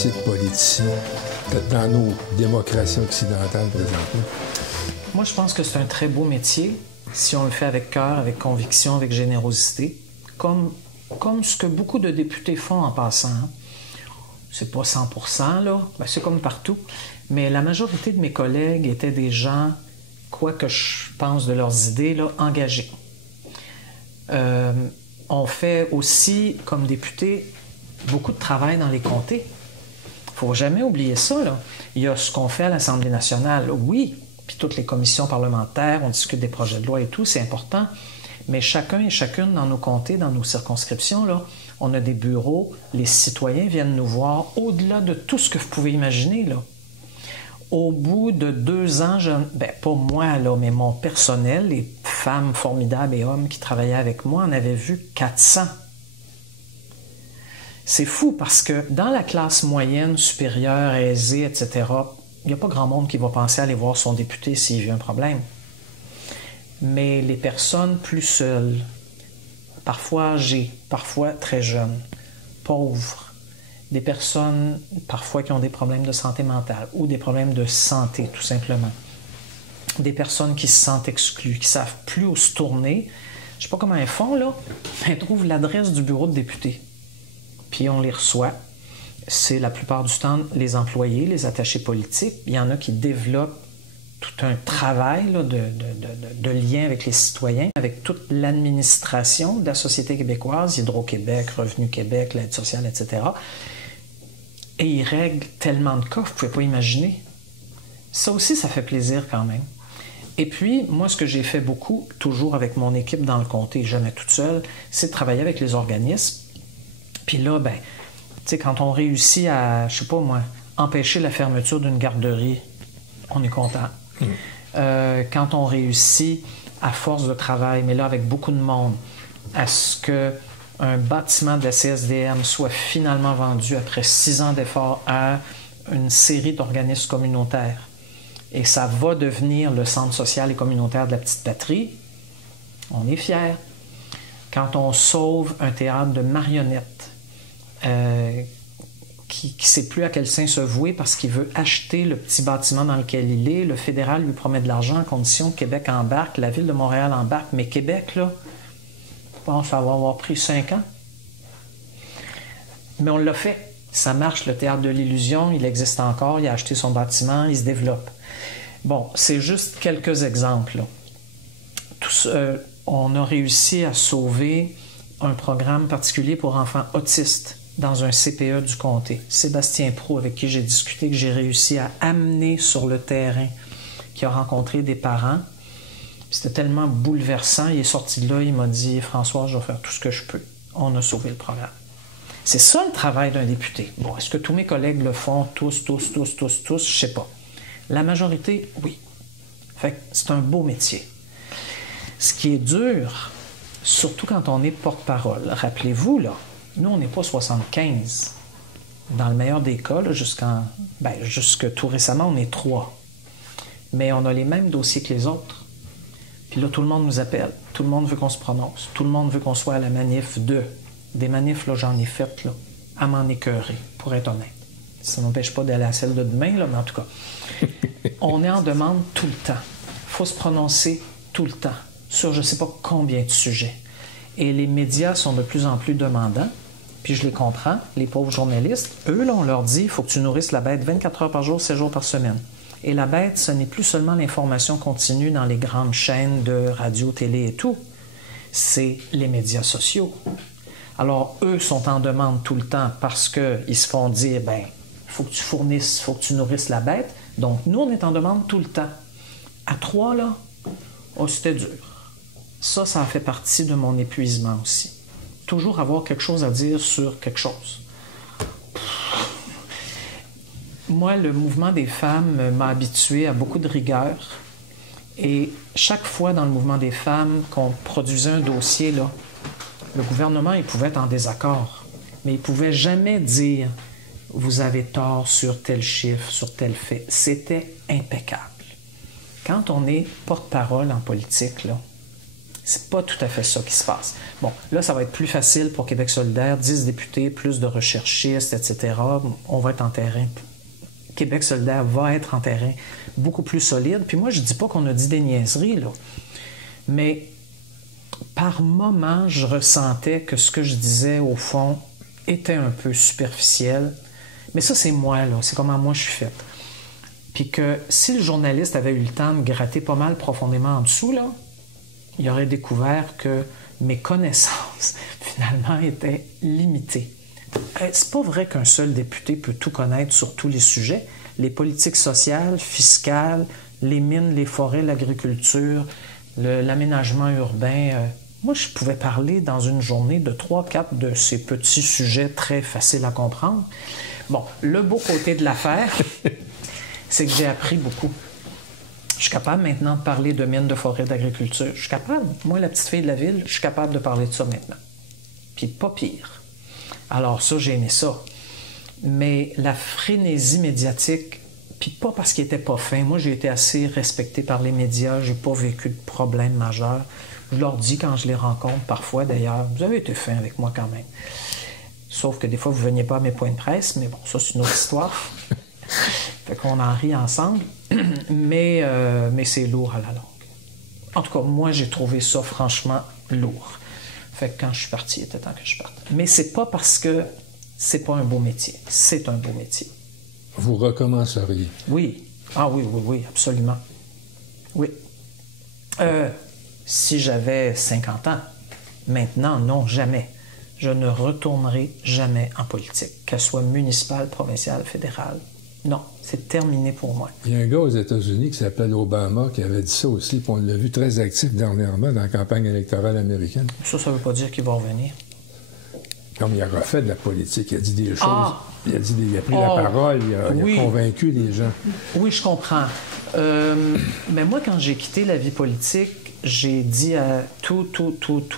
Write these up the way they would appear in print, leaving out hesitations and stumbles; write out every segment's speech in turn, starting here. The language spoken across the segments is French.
métier de politicien dans nos démocraties occidentales présentement? Moi, je pense que c'est un très beau métier si on le fait avec cœur, avec conviction, avec générosité, comme ce que beaucoup de députés font en passant. Hein. C'est pas 100%, là, ben, c'est comme partout, mais la majorité de mes collègues étaient des gens, quoi que je pense de leurs idées, là, engagés. On fait aussi, comme député, beaucoup de travail dans les comtés. Il ne faut jamais oublier ça, là. Il y a ce qu'on fait à l'Assemblée nationale, oui, puis toutes les commissions parlementaires, on discute des projets de loi et tout, c'est important, mais chacun et chacune dans nos comtés, dans nos circonscriptions, là, on a des bureaux, les citoyens viennent nous voir au-delà de tout ce que vous pouvez imaginer, là. Au bout de 2 ans, pas moi, là, mais mon personnel, les femmes formidables et hommes qui travaillaient avec moi, en avaient vu 400. C'est fou parce que dans la classe moyenne, supérieure, aisée, etc., il n'y a pas grand monde qui va penser à aller voir son député s'il vit un problème. Mais les personnes plus seules, parfois âgées, parfois très jeunes, pauvres, des personnes parfois qui ont des problèmes de santé mentale ou des problèmes de santé, tout simplement. Des personnes qui se sentent exclues, qui ne savent plus où se tourner. Je ne sais pas comment elles font, là. Elles trouvent l'adresse du bureau de député. Puis on les reçoit. C'est la plupart du temps les employés, les attachés politiques. Il y en a qui développent tout un travail là, de lien avec les citoyens, avec toute l'administration de la société québécoise, Hydro-Québec, Revenu Québec, l'aide sociale, etc. Et ils règlent tellement de cas, vous ne pouvez pas imaginer. Ça aussi, ça fait plaisir quand même. Et puis, moi, ce que j'ai fait beaucoup, toujours avec mon équipe dans le comté, jamais toute seule, c'est de travailler avec les organismes. Puis là, ben, tu sais, quand on réussit à, je sais pas moi, empêcher la fermeture d'une garderie, on est content. Quand on réussit, à force de travail, mais là, avec beaucoup de monde, à ce que un bâtiment de la CSDM soit finalement vendu après 6 ans d'efforts à une série d'organismes communautaires. Et ça va devenir le centre social et communautaire de la Petite Patrie. On est fiers. Quand on sauve un théâtre de marionnettes qui ne sait plus à quel sein se vouer parce qu'il veut acheter le petit bâtiment dans lequel il est, le fédéral lui promet de l'argent à condition que Québec embarque, la ville de Montréal embarque, mais Québec, là, je pense que ça va avoir pris 5 ans. Mais on l'a fait. Ça marche, le Théâtre de l'Illusion, il existe encore, il a acheté son bâtiment, il se développe. Bon, c'est juste quelques exemples. Là. On a réussi à sauver un programme particulier pour enfants autistes dans un CPE du comté. Sébastien Proulx, avec qui j'ai discuté, que j'ai réussi à amener sur le terrain, qui a rencontré des parents. C'était tellement bouleversant. Il est sorti de là, il m'a dit « François, je vais faire tout ce que je peux. » On a sauvé le programme. C'est ça le travail d'un député. Bon, est-ce que tous mes collègues le font? Tous, je sais pas. La majorité, oui. Fait que c'est un beau métier. Ce qui est dur, surtout quand on est porte-parole, rappelez-vous, là, nous, on n'est pas 75. Dans le meilleur des cas, là, jusque tout récemment, on est 3. Mais on a les mêmes dossiers que les autres. Puis là, tout le monde nous appelle. Tout le monde veut qu'on se prononce. Tout le monde veut qu'on soit à la manif de. Des manifs, là, j'en ai fait, là, à m'en écœurer, pour être honnête. Ça ne m'empêche pas d'aller à celle de demain, là, mais en tout cas, on est en demande tout le temps. Il faut se prononcer tout le temps sur je ne sais pas combien de sujets. Et les médias sont de plus en plus demandants, puis je les comprends, les pauvres journalistes. Eux, là, on leur dit, il faut que tu nourrisses la bête 24 heures par jour, 7 jours par semaine. Et la bête, ce n'est plus seulement l'information continue dans les grandes chaînes de radio, télé et tout. C'est les médias sociaux. Alors, eux sont en demande tout le temps parce qu'ils se font dire, ben, il faut que tu fournisses, il faut que tu nourrisses la bête. Donc, nous, on est en demande tout le temps. À 3, là, oh, c'était dur. Ça a fait partie de mon épuisement aussi. Toujours avoir quelque chose à dire sur quelque chose. Moi, le mouvement des femmes m'a habitué à beaucoup de rigueur. Et chaque fois dans le mouvement des femmes qu'on produisait un dossier, là, le gouvernement, il pouvait être en désaccord, mais il ne pouvait jamais dire « vous avez tort sur tel chiffre, sur tel fait ». C'était impeccable. Quand on est porte-parole en politique, là, C'est pas tout à fait ça qui se passe. Bon, là, ça va être plus facile pour Québec solidaire, 10 députés, plus de recherchistes, etc. On va être en terrain. Québec solidaire va être en terrain beaucoup plus solide. Puis moi, je dis pas qu'on a dit des niaiseries, là. Mais par moments, je ressentais que ce que je disais, au fond, était un peu superficiel. Mais ça, c'est moi, là. C'est comment moi je suis faite. Puis que si le journaliste avait eu le temps de gratter pas mal profondément en dessous, là, il aurait découvert que mes connaissances, finalement, étaient limitées. C'est pas vrai qu'un seul député peut tout connaître sur tous les sujets. Les politiques sociales, fiscales, les mines, les forêts, l'agriculture, l'aménagement urbain. Moi, je pouvais parler dans une journée de 3-4 de ces petits sujets très faciles à comprendre. Bon, le beau côté de l'affaire, c'est que j'ai appris beaucoup. Je suis capable maintenant de parler de mines, de forêts, d'agriculture. Je suis capable. Moi, la petite fille de la ville, je suis capable de parler de ça maintenant. Puis pas pire. Alors ça, j'ai aimé ça. Mais la frénésie médiatique, puis pas parce qu'il était pas fin. Moi, j'ai été assez respecté par les médias. J'ai pas vécu de problème majeur. Je leur dis quand je les rencontre, parfois d'ailleurs, vous avez été fin avec moi quand même. Sauf que des fois, vous ne veniez pas à mes points de presse, mais bon, ça, c'est une autre histoire. Fait qu'on en rit ensemble, mais c'est lourd à la longue. En tout cas, moi, j'ai trouvé ça franchement lourd. Fait que quand je suis parti, il était temps que je parte. Mais c'est pas parce que c'est pas un beau métier. C'est un beau métier. Vous recommenceriez? Oui. Ah oui, oui, oui, absolument. Oui. Si j'avais 50 ans. Maintenant, non, jamais. Je ne retournerai jamais en politique, qu'elle soit municipale, provinciale, fédérale. Non, c'est terminé pour moi. Il y a un gars aux États-Unis qui s'appelle Obama qui avait dit ça aussi, puis on l'a vu très actif dernièrement dans la campagne électorale américaine. Ça ne veut pas dire qu'il va revenir. Comme il a refait de la politique, il a dit des choses, il a pris la parole, il a convaincu les gens. Oui, je comprends. Mais moi, quand j'ai quitté la vie politique, j'ai dit à tous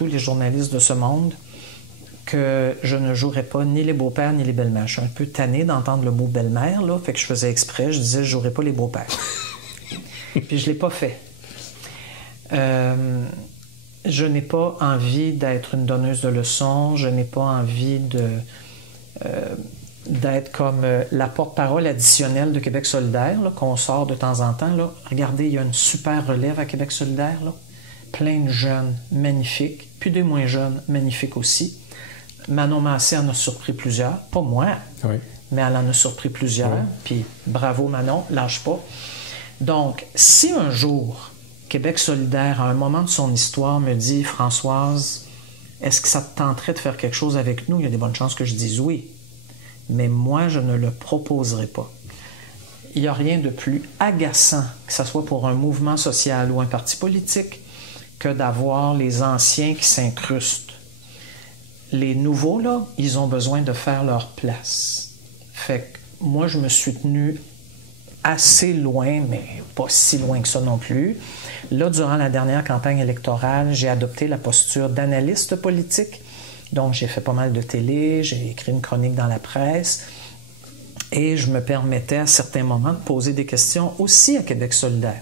les journalistes de ce monde que je ne jouerais pas ni les beaux-pères ni les belles-mères. Je suis un peu tanné d'entendre le mot belle-mère, là, fait que je faisais exprès, je disais je ne jouerais pas les beaux-pères. Puis je ne l'ai pas fait. Je n'ai pas envie d'être une donneuse de leçons, je n'ai pas envie d'être comme la porte-parole additionnelle de Québec solidaire, là, qu'on sort de temps en temps. Là. Regardez, il y a une super relève à Québec solidaire, là. Plein de jeunes magnifiques, puis des moins jeunes magnifiques aussi. Manon Massé en a surpris plusieurs, pas moi, oui, mais elle en a surpris plusieurs, oui. Puis bravo Manon, lâche pas. Donc, si un jour, Québec solidaire, à un moment de son histoire, me dit « Françoise, est-ce que ça te tenterait de faire quelque chose avec nous? » Il y a des bonnes chances que je dise oui. Mais moi, je ne le proposerai pas. Il n'y a rien de plus agaçant, que ce soit pour un mouvement social ou un parti politique, que d'avoir les anciens qui s'incrustent. Les nouveaux, là, ils ont besoin de faire leur place. Fait que moi, je me suis tenu assez loin, mais pas si loin que ça non plus. Là, durant la dernière campagne électorale, j'ai adopté la posture d'analyste politique. Donc, j'ai fait pas mal de télé, j'ai écrit une chronique dans la presse et je me permettais à certains moments de poser des questions aussi à Québec solidaire.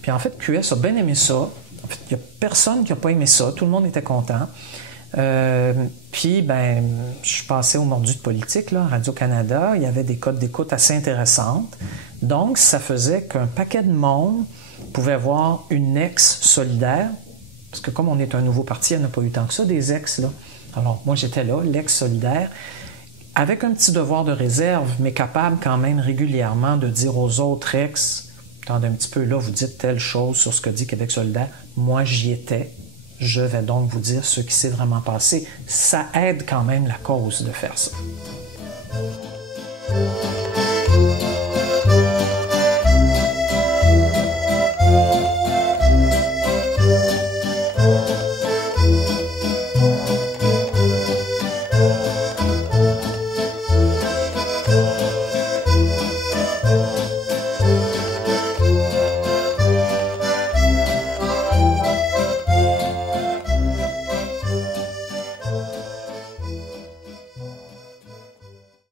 Puis en fait, QS a bien aimé ça. En fait, il n'y a personne qui n'a pas aimé ça. Tout le monde était content. Puis, ben, je passais au mordu de politique, là, Radio-Canada. Il y avait des codes d'écoute assez intéressantes. Donc, ça faisait qu'un paquet de monde pouvait voir une ex-solidaire. Parce que comme on est un nouveau parti, il n'y en a pas eu tant que ça, des ex, là. Alors, moi, j'étais là, l'ex-solidaire, avec un petit devoir de réserve, mais capable quand même régulièrement de dire aux autres ex, attendez un petit peu, là, vous dites telle chose sur ce que dit Québec solidaire. Moi, j'y étais. Je vais donc vous dire ce qui s'est vraiment passé. Ça aide quand même la cause de faire ça.